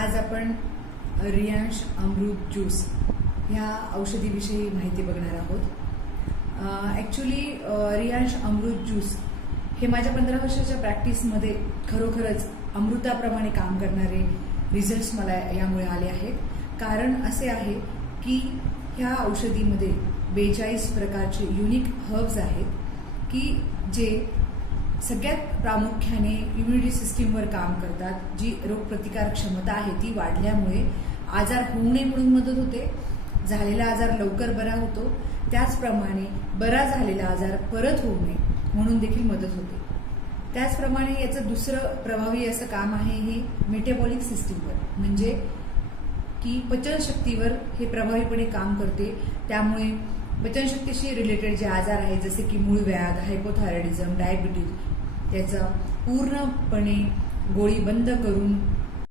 आज आपण रियांश अमृत ज्यूस ह्या औषधीविषयी माहिती बघणार आहोत. ॲक्च्युली रियांश अमृत ज्यूस हे माझ्या 15 वर्षाच्या प्रॅक्टिसमध्ये खरोखरच अमृताप्रमाणे काम करणारे रिझल्ट्स मला यामुळे आले आहेत. कारण असे आहे की ह्या औषधीमध्ये 42 प्रकारचे युनिक हर्ब्स आहेत की जे सगळ्यात प्रामुख्याने इम्युनिटी सिस्टीमवर काम करतात. जी रोगप्रतिकार क्षमता आहे ती वाढल्यामुळे आजार होऊ नये म्हणून मदत होते, झालेला आजार लवकर बरा होतो, त्याचप्रमाणे बरा झालेला आजार परत होऊ नये म्हणून देखील मदत होते. त्याचप्रमाणे याचं दुसरं प्रभावी असं काम आहे हे मेटाबॉलिक सिस्टीमवर, म्हणजे की पचनशक्तीवर हे प्रभावीपणे काम करते. त्यामुळे पचनशक्तीशी रिलेटेड जे आजार आहेत जसे की मूळव्याध, हायपोथायरॉइडिझम, डायबिटीज, त्याचा पूर्णपणे गोळी बंद करून